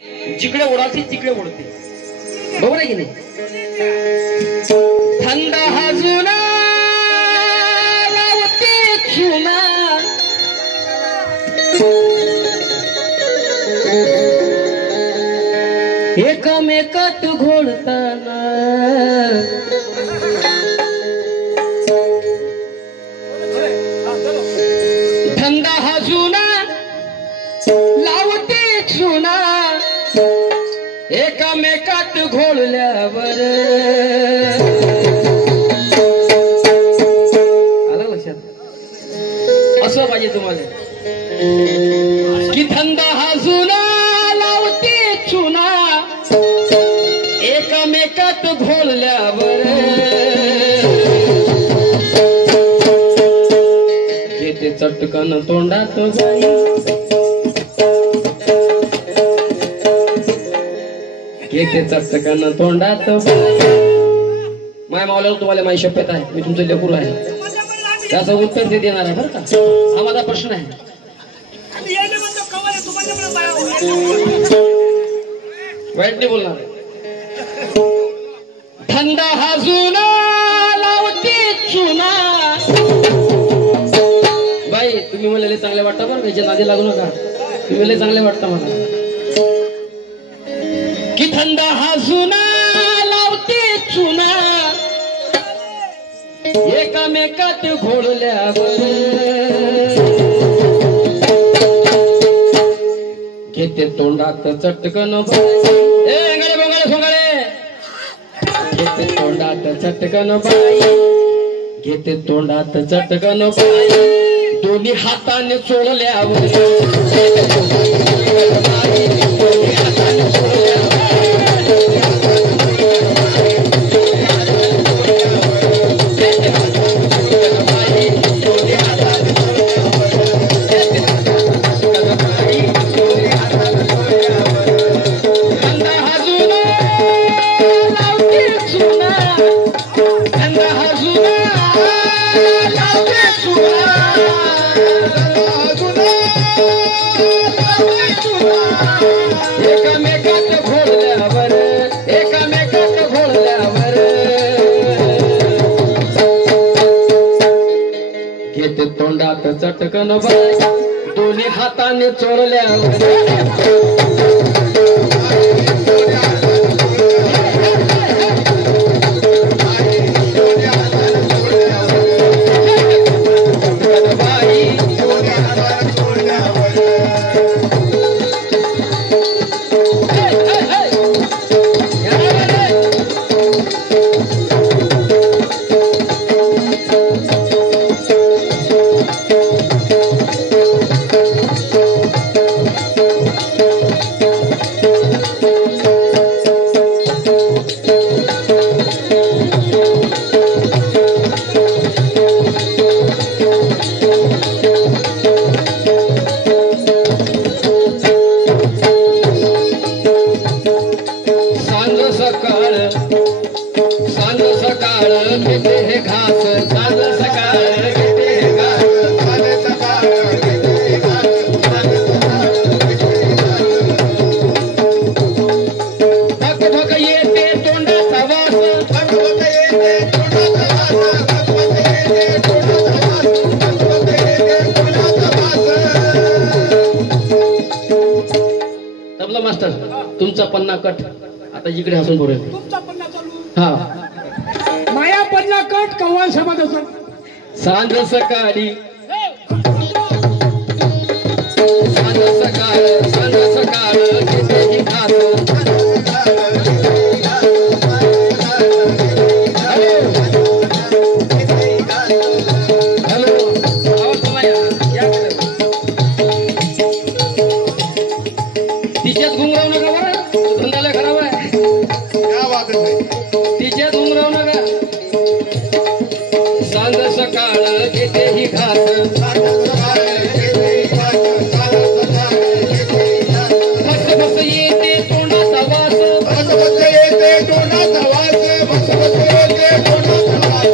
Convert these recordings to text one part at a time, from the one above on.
जिकडे ओढायची तिकडे ओढते, बरोबर आहे की नाही? थंड हाजुना लावते चुना, एकमेकात घोळताना थंड हाजुना लावते चुना, एकामेकात घोळल्यावर आलं लक्षात? असं पाहिजे तुम्हाला की थंड हाजुना लावते चुना, एकामेकात घोळल्यावर घेते चटकन तोंडात बाई, घेते चटकन तोंडात बाई. माय मावल्याला तुम्हाला माझी शपथ आहे, मी तुमचं लेकरू आहे, त्याचं उत्तर ते देणार आहे बरं का. हा माझा प्रश्न आहे. वाईट नाही बोलणार. थंड हाजुना लावते चुना, बाई तुम्ही मला लय चांगले वाटता बरं, त्याच्या नादी लागू नका. तुम्ही लय चांगले वाटता मला. की थंड हाजुना लावते चुना, एकामेकात घोळल्यावर घेते तोंडात चटकन बाई. ए बोंगळे सोंगळे, घेते तोंडात चटकन बाई, घेते तोंडात चटकन बाई, दोन्ही हाताने चोळल्यावर, दोन्ही हाताने चोळल्यावर, एकामेकात घोळल्यावर, एकामेकात घोळल्यावर घेते तोंडात चटकन बाई, दोन्ही हाताने चोळल्यावर, मास्टर तुमचा पन्ना कट. आता इकडे हसून बोलूया. तुमचा पन्ना चालू. हा माया पन्ना कट कव्वाल समाजाचा. सांज सकाळी, सांज सकाळ, सांज सकाळ घेते घास, तिच्यात घुंगराव नका बरं, धंदाला खराब आहे. तिच्यात घुंगराव नका. सांज सकाळ घेते ही घास, फक्त फक्त येते तोंडाचा वास, फक्त फक्त येते तोंडाचा वास, फक्त फक्त येते तोंडाचा वास.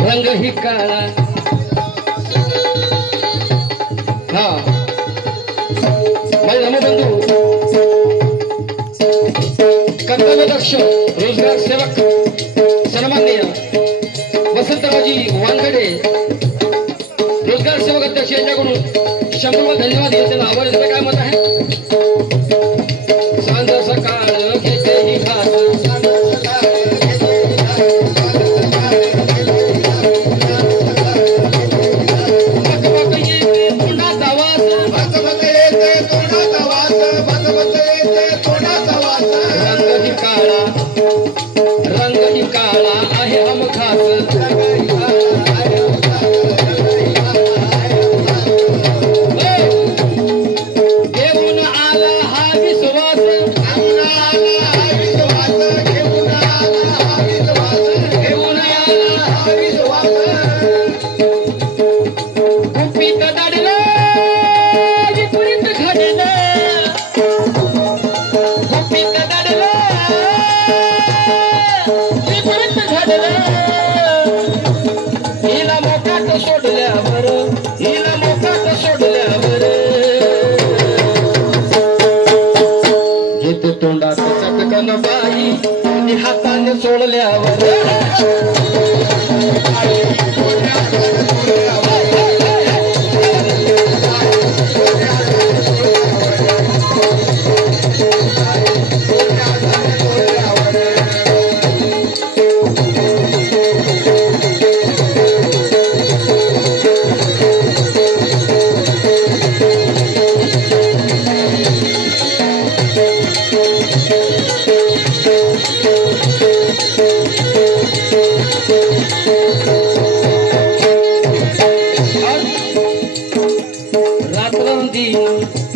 रंग ही काळा, समाजध्यक्ष रोजगार सेवक सन्माननीय वसंतरावजी वानखडे रोजगार सेवक अध्यक्ष यांच्याकडून 100 धन्यवाद देतो. त्याला आभार देतो. काय मत आहे? सांज सकाळ घेते ही घास रंग काळा आहे हम खास घेऊन आला हा विश्वास गुपित दडलं विपरीत घडलं गुपित दडलं विपरीत घडलं हिला मोकाट सोडल्यावर हिला मोकाट सोडल्यावर घेते तोंडात चटकन बाई आणि हाताने सोडल्यावर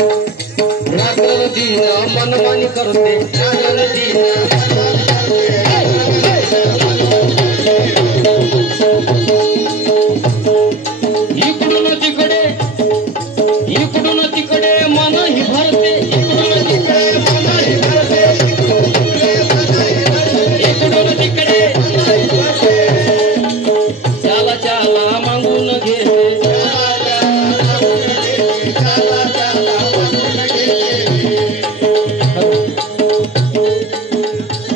रात्र दिन मनमानी करते इकडून तिकडे मन ही भरते इकडून तिकडे चाला चाला मागून घेते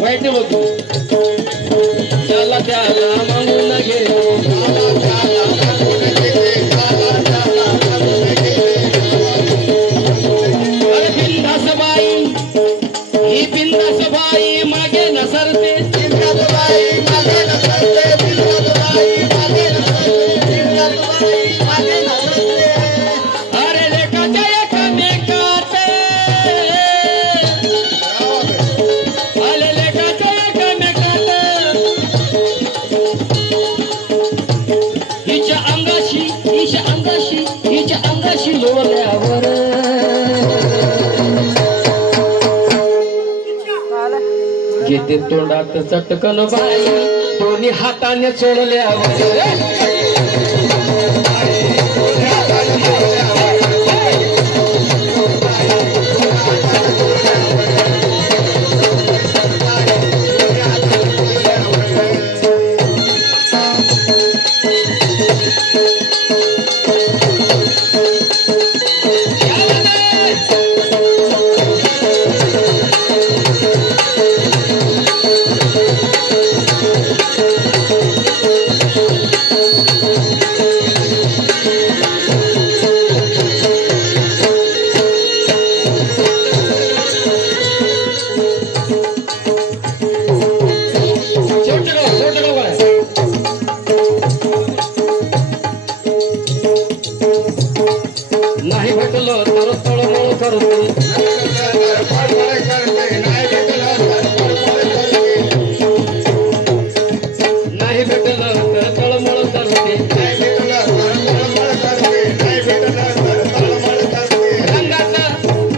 वाईट बघू त्याला त्याला मागून घे अरे बिंदास बाई ही बिंदास बाई मागे नसरते अरे लेखाच्या एकामेकात हिच्या अंगाशी लोल्यावर घेते तोंडात चटकन बाई दोन्ही हाताने चोळल्यावर नाही भेटलं तर तळमळ करते नाही भेटलं तर तळमळ करते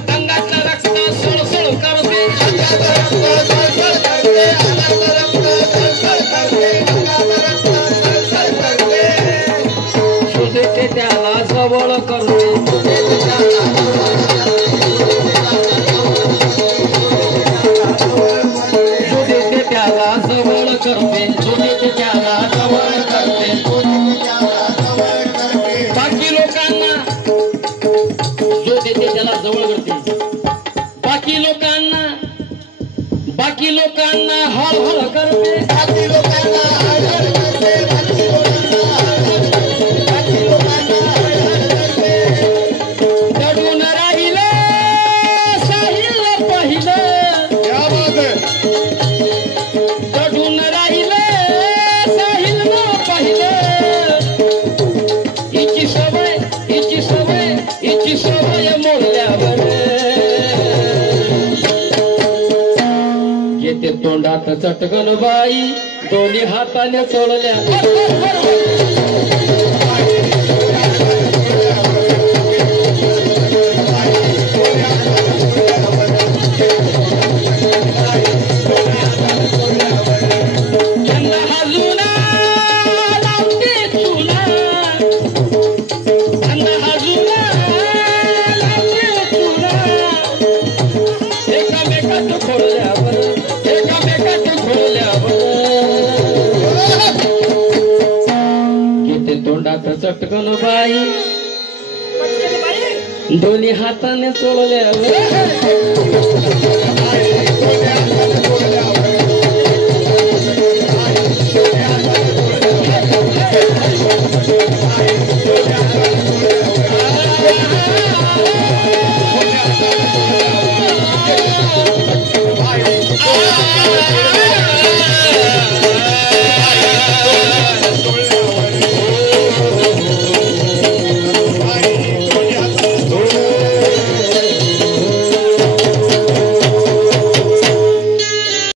रंगातलं रक्त सळसळ करते सुदेते त्याला जवळ करते सुदेते त्याला जवळ करते सुदेते त्याला जवळ करते बाकी लोकांना जो देते त्याला जवळ करते बाकी लोकांना तोंडात चटकन बाई दोन्ही हाताने चोळल्या तोंडात चटकन बाई दोन्ही हाताने चोळल्या